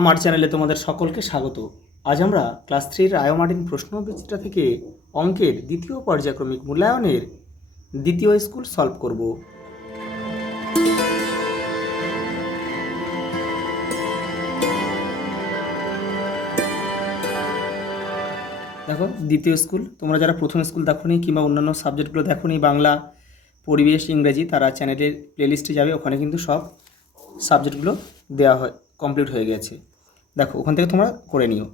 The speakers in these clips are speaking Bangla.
আমার চ্যানেলে তোমাদের সকলকে স্বাগত। আজ আমরা ক্লাস 3 আয়ো মার্টিন প্রশ্নবিচিত্রা থেকে অঙ্কের দ্বিতীয় পর্যায়ক্রমিক মূল্যায়নের দ্বিতীয় স্কুল সলভ করব। দেখো, দ্বিতীয় স্কুল, তোমরা যারা প্রথম স্কুল দেখোনি কিংবা অন্যান্য সাবজেক্টগুলো দেখোনি, বাংলা, পরিবেশ, ইংরেজি, তারা চ্যানেলের প্লেলিস্টে যাবে, ওখানে কিন্তু সব সাবজেক্টগুলো দেওয়া হয়, কমপ্লিট হয়ে গেছে। দেখো, ওখান থেকে তোমরা করে নিও।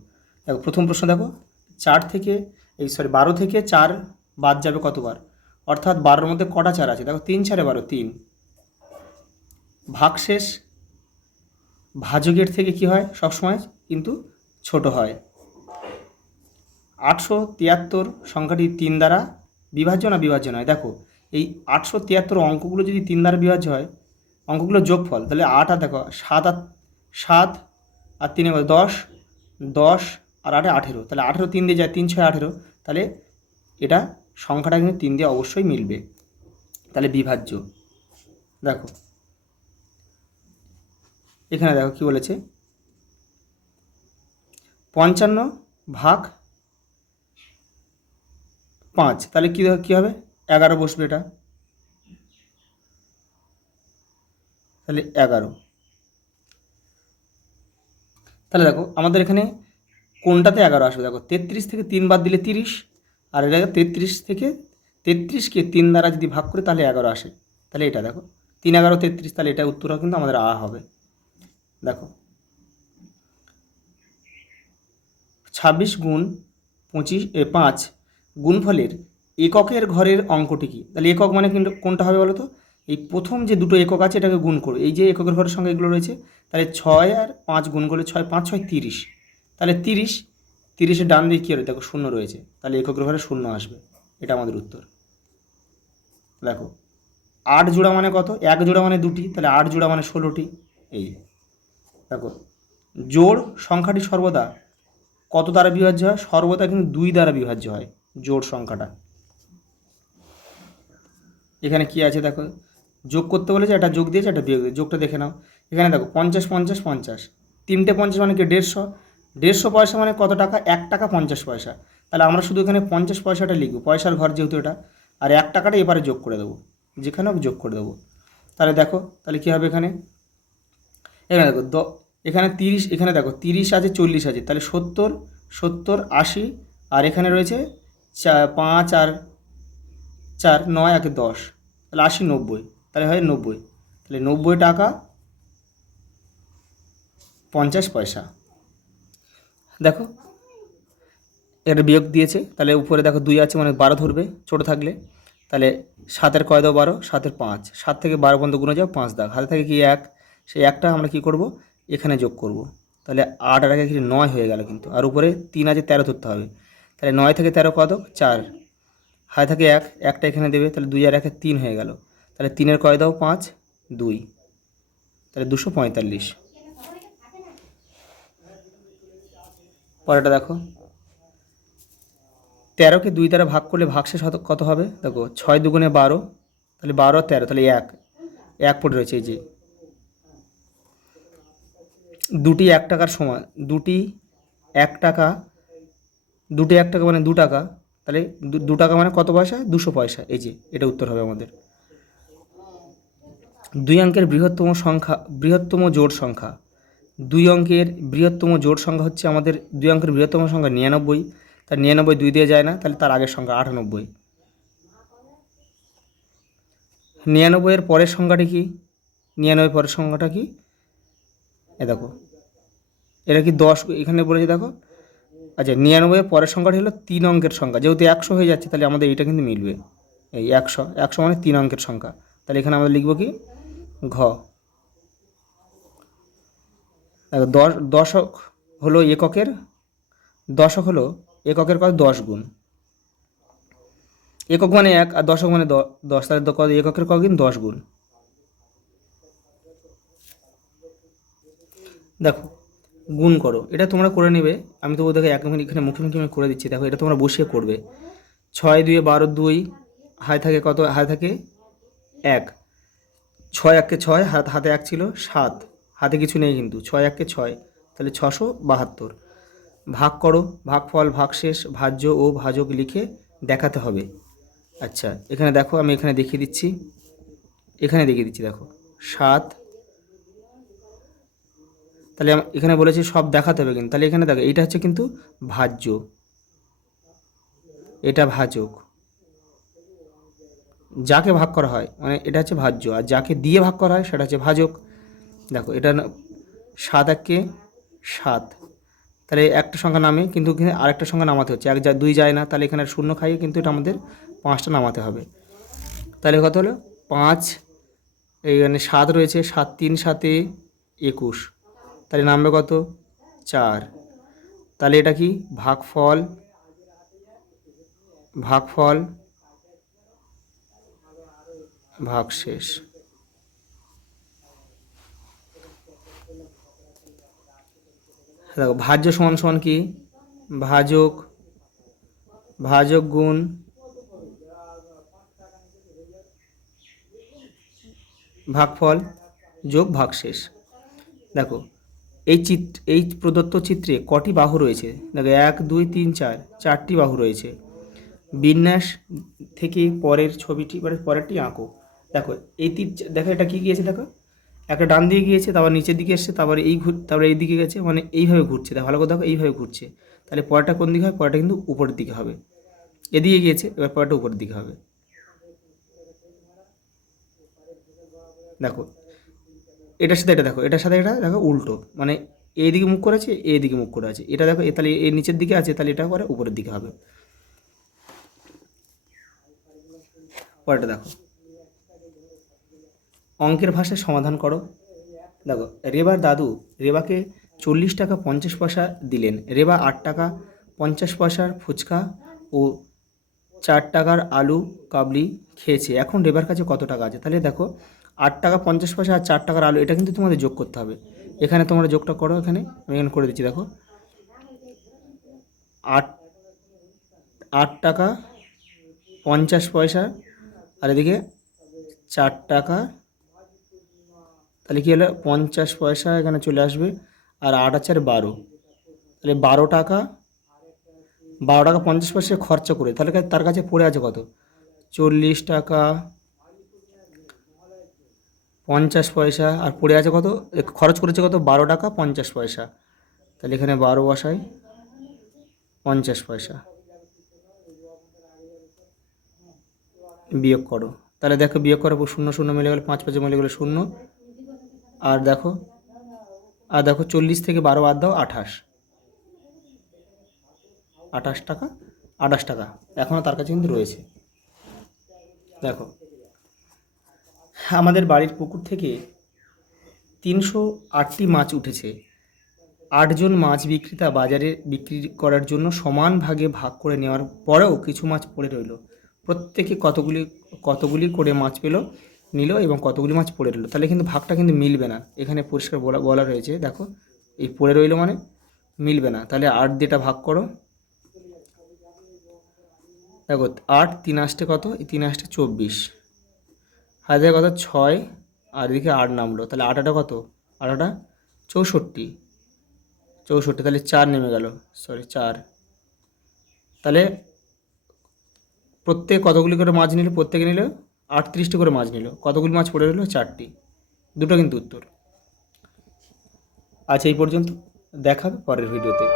দেখো, প্রথম প্রশ্ন দেখো, 12 থেকে 4 বাদ যাবে কতবার, অর্থাৎ 12-র মধ্যে কটা 4 আছে? দেখো, 3 4 12, 3। ভাগশেষ ভাজকের থেকে কি হয় সবসময় কিন্তু ছোট হয়। 873 সংখ্যাটি 3 দ্বারা বিভাজ্য না বিভাজ্য নয়? দেখো, এই 873 অঙ্কগুলো যদি 3 দ্বারা বিভাজ্য হয়, অঙ্কগুলো যোগফল, তাহলে 8 আর দেখো 7 আর 7 আর 3 10, 10 আর 8 18, তাহলে 18 3 দিয়ে যায়, 3 6 18, তাহলে এটা সংখ্যাটা কিন্তু 3 দিয়ে অবশ্যই মিলবে, তাহলে বিভাজ্য। দেখো এখানে দেখো কি বলেছে, 55 ভাগ 5, তাহলে কী হবে? 11 বসবে এটা, তাহলে 11। তাহলে দেখো আমাদের এখানে কোনটাতে 11 আসবে? দেখো, 33 থেকে 3 বাদ দিলে 30, আর এটা 33কে 3 দ্বারা যদি ভাগ করে তাহলে 11 আসে, তাহলে এটা দেখো 3 11 33, তাহলে এটা উত্তরও কিন্তু আমাদের আ হবে। দেখো, 26 গুণ 5 গুণফলের এককের ঘরের অঙ্কটি কি? তাহলে একক মানে কিন্তু কোনটা হবে বলো তো? এই প্রথম যে দুটো একক আছে এটাকে গুণ করো, এই যে এককের ঘরের সঙ্গে এগুলো রয়েছে, তাহলে 6 আর 5 গুণ করলে 6 5 6 30, তাহলে 30-এর ডান দিকে কী হবে? দেখো, শূন্য রয়েছে, তাহলে এককের ঘরে শূন্য আসবে, এটা আমাদের উত্তর। দেখো, 8 জোড়া মানে কত? 1 জোড়া মানে 2টি, তাহলে 8 জোড়া মানে 16টি। এই দেখো, জোড় সংখ্যাটি সর্বদা কত দ্বারা বিভাজ্য হয়? সর্বদা কিন্তু 2 দ্বারা বিভাজ্য হয় জোড় সংখ্যাটা। এখানে কি আছে দেখো, যোগ করতে বলেছে, একটা যোগ দিয়েছে, একটা বিয়োগ দিয়েছে, যোগটা দেখে নাও। এখানে দেখো 50 50 50, 3টে 50 মানে কি 150, 150 পয়সা মানে কত টাকা? 1 টাকা 50 পয়সা। তাহলে আমরা শুধু এখানে 50 পয়সাটা লিখব, পয়সার ঘর যেহেতু এটা, আর 1 টাকাটা এবারে যোগ করে দেবো, যেখানেও যোগ করে দেবো। তাহলে দেখো, তাহলে কী হবে এখানে? এখানে দেখো এখানে 30, এখানে দেখো 30 আছে, 40 আছে, তাহলে 70 70 80, আর এখানে রয়েছে 5 আর 4 9 আর 10, তাহলে 80 90, তাহলে হয় 90, তাহলে 90 টাকা 50 পয়সা। দেখো, এটা বিয়োগ দিয়েছে, তাহলে উপরে দেখো 2 আছে মানে 12 ধরবে ছোটো থাকলে, তাহলে 7-এর কয় দাও 12, 7-এর 5, 7 থেকে 12 পর্যন্ত গুণে যাও, 5 দাগ হাতে থাকে কি 1, সেই একটা আমরা কি করব? এখানে যোগ করব, তাহলে 8 আর 1 9 হয়ে গেল কিন্তু, আর উপরে 3 আছে 13 ধরতে হবে, তাহলে 9 থেকে 13 কত? 4, হাতে থাকে 1, একটা এখানে দেবে, তাহলে 2 আর 1 3 হয়ে গেল, তাহলে 3-এর কয় দাও 5 2, তাহলে 245। পরেরটা দেখো, 13কে 2 দ্বারা ভাগ করলে ভাগশেষ কত হবে? দেখো, 6 দুগুণে 12, তাহলে 12 আর 13, তাহলে 1 পড়ে রয়েছে, এই যে দুটি 1 টাকার সমান, দুটি 1 টাকা, দুটি 1 টাকা মানে 2 টাকা, তাহলে 2 টাকা মানে কত পয়সা? 200 পয়সা, এই যে এটা উত্তর হবে আমাদের। 2 অঙ্কের বৃহত্তম জোড় সংখ্যা, 2 অঙ্কের বৃহত্তম জোড় সংখ্যা হচ্ছে আমাদের, 2 অঙ্কের বৃহত্তম সংখ্যা 99, তার 99 2 দিয়ে যায় না, তাহলে তার আগের সংখ্যা 98। 99-এর পরের সংখ্যাটি কি? 99 পরের সংখ্যাটা কি? দেখো, এটা কি 10 এখানে বলেছে, দেখো। আচ্ছা, 99-এর পরের সংখ্যাটি হলো 3 অঙ্কের সংখ্যা, যেহেতু 100 হয়ে যাচ্ছে, তাহলে আমাদের এটা কিন্তু মিলবে, এই 100 মানে 3 অঙ্কের সংখ্যা, তাহলে এখানে আমরা লিখব কি? ঘ। দেখো, দশক হলো এককের, দশক হলো এককের কত? 10 গুণ, একক মানে 1 আর দশক মানে 10, তাহলে কত? এককের কত গুণ? 10 গুণ। দেখো, গুণ করো, এটা তোমরা করে নেবে, আমি তো দেখো এখানে মুখে মুখে করে দিচ্ছি, দেখো এটা তোমরা বসিয়ে করবে। 6 2 12 2, হাতে থাকে কত? হাতে থাকে 1, 6 1 কে 6, হাতে 1 ছিল 7, হাতে কিছু নেই কিন্তু, 6 1 কে 6, তাহলে 672। ভাগ করো, ভাগফল, ভাগশেষ, ভাজ্য ও ভাজক লিখে দেখাতে হবে। আচ্ছা, এখানে দেখো, আমি এখানে দেখিয়ে দিচ্ছি, দেখো 7। তাহলে এখানে বলেছি সব দেখাতে হবে কিন্তু, তাহলে এখানে দেখো এইটা হচ্ছে কিন্তু ভাজ্য, এটা ভাজক, যাকে ভাগ করা হয় মানে এটা হচ্ছে ভাজ্য, আর যাকে দিয়ে ভাগ করা হয় সেটা হচ্ছে ভাজক। দেখো এটা 7 একে 7, তাহলে একটা সংখ্যা নামে, কিন্তু এখানে আরেকটা সংখ্যা নামাতে হচ্ছে, 1 2 যায় না, তাহলে এখানে শূন্য খাইয়ে কিন্তু এটা আমাদের 5টা নামাতে হবে। তাহলে কত হলো 5, এইখানে 7 রয়েছে, 7 3 7 21, তাহলে নামবে কত 4। তাহলে এটা কি ভাগফল, ভাগশেষ। দেখো ভাজ্য সমান সমান কি, ভাজক গুণ ভাগফল যোগ ভাগশেষ। দেখো এই প্রদত্ত চিত্রে কটি বাহু রয়েছে? দেখো 1 2 3 4, 4টি বাহু রয়েছে। বিন্যাস থেকে পরের ছবিটি পরেরটি আঁকো। দেখো এই দেখো এটা কি গিয়েছে, দেখো একটা ডান দিকে গিয়েছে, তারপর নিচের দিকে এসছে, তারপরে তারপরে এই দিকে গেছে, মানে এইভাবে ঘুরছে। দেখো ভালো করে দেখো, এইভাবে ঘুরছে। তাহলে পরেরটা কোন দিকে হয়? পরেরটা কিন্তু উপরের দিকে হবে। এদিকে গিয়েছে, এবার পরেরটা উপরের দিকে হবে। দেখো এটার সাথে এটা, দেখো এটার সাথে এটা দেখো উল্টো, মানে এইদিকে মুখ করে আছে, এইদিকে মুখ করে আছে। এটা দেখো তাহলে এই নিচের দিকে আছে, তাহলে এটা পরে উপরের দিকে হবে। পরেরটা দেখো, অঙ্কের ভাষায় সমাধান করো। দেখো রেবার দাদু রেবাকে 40 টাকা 50 পয়সা দিলেন। রেবা 8 টাকা 50 পয়সার ফুচকা ও 4 টাকার আলু কাবলি খেয়েছে। এখন রেবার কাছে কত টাকা আছে? তাহলে দেখো 8 টাকা 50 পয়সা আর 4 টাকার আলু, এটা কিন্তু তোমাদের যোগ করতে হবে। এখানে তোমরা যোগটা করো, এখানে আমি এখানে করে দিচ্ছি। দেখো 8 8 টাকা 50 পয়সা আর এদিকে 4 টাকা, তাহলে কী হলো 50 পয়সা এখানে চলে আসবে, আর 8 আর 4 12, তাহলে 12 টাকা 50 পয়সা খরচা করে, তাহলে তার কাছে পড়ে আছে কত? 40 টাকা 50 পয়সা, আর পড়ে আছে কত? খরচ করেছে কত? 12 টাকা 50 পয়সা। তাহলে এখানে 12 বসাই, 50 পয়সা বিয়োগ করো। তাহলে দেখো বিয়োগ করার পর 0 0 মিলে গেলে 5 5 মিলে গেলে 0, আর দেখো 40 থেকে 12 বাদ দাও, 28 টাকা 28 টাকা এখনও তার কাছে কিন্তু রয়েছে। দেখো আমাদের বাড়ির পুকুর থেকে 308টি মাছ উঠেছে। 8 জন মাছ বিক্রেতা বাজারে বিক্রি করার জন্য সমান ভাগে ভাগ করে নেওয়ার পরেও কিছু মাছ পড়ে রইল। প্রত্যেকে কতগুলি করে মাছ নিল এবং কতগুলি মাছ পড়ে রইল। তাহলে কিন্তু ভাগটা কিন্তু মিলবে না, এখানে পরিষ্কার বলা রয়েছে। দেখো এই পড়ে রইল মানে মিলবে না, তাহলে 8 দিয়ে ভাগ করো। দেখো 8 3 আসতে কত? এই 3 আসতে 24, হাজার কত 6, আর এদিকে 8 নামলো, তাহলে 8 কত? 8 64, তাহলে 4 নেমে গেল, 4। তাহলে প্রত্যেকে কতগুলি করে মাছ নিল? প্রত্যেকে নিল 38টি করে মাছ নিল। কতগুলি মাছ পড়ে রইল? 4টি। দুটো কিন্তু উত্তর। আচ্ছা এই পর্যন্ত, দেখা হবে পরের ভিডিওতে।